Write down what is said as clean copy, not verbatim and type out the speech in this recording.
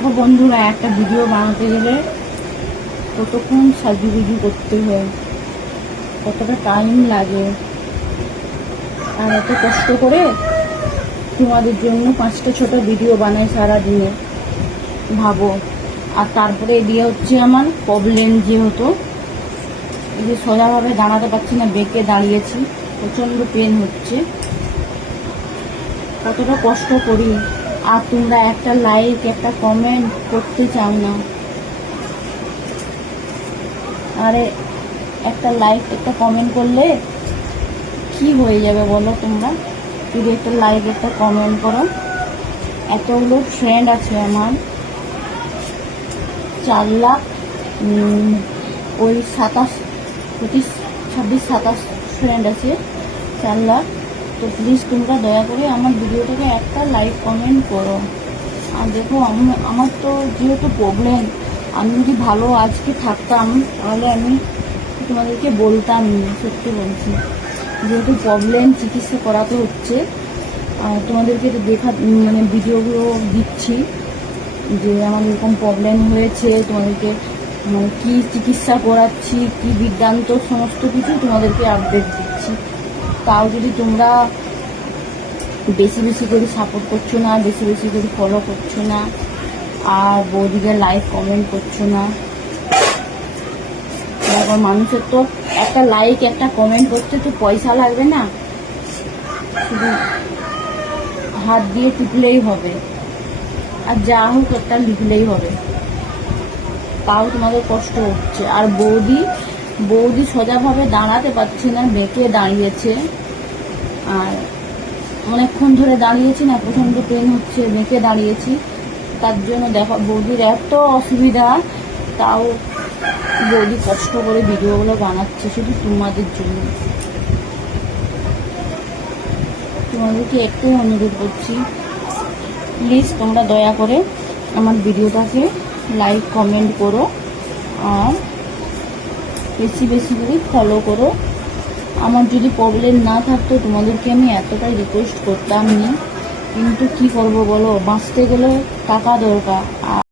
দেখো বন্ধুরা, একটা ভিডিও বানাতে গেলে কতক্ষণ সাজুগুজু করতে হয়, কতটা টাইম লাগে, আর এত কষ্ট করে তোমাদের জন্য 5টা 6টা ভিডিও বানাই সারাদিনে, ভাবো। আর তারপরে এদিকে হচ্ছে আমার প্রবলেম, যেহেতু এই যে সোজাভাবে দাঁড়াতে পারছি না, বেঁকে দাঁড়িয়েছি, প্রচণ্ড পেন হচ্ছে, কতটা কষ্ট করি। আর তোমরা একটা লাইক একটা কমেন্ট করতে চাও না। আরে একটা লাইক একটা কমেন্ট করলে কি হয়ে যাবে বলো তোমরা, যদি একটা লাইক একটা কমেন্ট করো। এতগুলো ফ্রেন্ড আছে আমার, 4 লাখ ওই 27 25 26 27 ফ্রেন্ড আছে, 4 লাখ। তো প্লিজ তোমরা দয়া করে আমার ভিডিওটাকে একটা লাইক কমেন্ট করো। আর দেখো, আমার তো যেহেতু প্রবলেম, আমি যদি ভালো আজকে থাকতাম তাহলে আমি তোমাদেরকে বলতাম না, সত্যি বলছি। যেহেতু প্রবলেম, চিকিৎসা করাতে হচ্ছে, আর তোমাদেরকে মানে ভিডিওগুলো দিচ্ছি যে আমার এরকম প্রবলেম হয়েছে, তোমাদেরকে মানে কী চিকিৎসা করাচ্ছি, কী বিজ্ঞান্ত, সমস্ত কিছু তোমাদেরকে আপডেট দিচ্ছি। তাও যদি তোমরা বেশি বেশি করে সাপোর্ট করছো না, বেশি বেশি করে ফলো করছো না, আর বৌদিকে লাইক কমেন্ট করছো না। দেখো, মানুষের তো একটা লাইক একটা কমেন্ট করতে তো পয়সা লাগবে না, শুধু হাত দিয়ে টিপলেই হবে, আর যা হোক একটা লিখলেই হবে। তাও তোমাদের কষ্ট হচ্ছে। আর বৌদি সোজাভাবে দাঁড়াতে পারছে না, বেঁকে দাঁড়িয়েছে, আর অনেকক্ষণ ধরে দাঁড়িয়েছি না, প্রচণ্ড পেন হচ্ছে, বেঁকে দাঁড়িয়েছি। তার জন্য দেখো বৌদির এত অসুবিধা, তাও বৌদি কষ্ট করে ভিডিওগুলো বানাচ্ছে শুধু তোমাদের জন্য। তোমাদেরকে একটাই অনুরোধ করছি, প্লিজ তোমরা দয়া করে আমার ভিডিওটাকে লাইক কমেন্ট করো, আর বেশি বেশি করে ফলো করো। আমার যদি প্রবলেম না থাকতো তোমাদেরকে আমি এতটাই রিকোয়েস্ট করতাম না, কিন্তু কি করব বলো, বাঁচতে গেলে টাকা দরকার।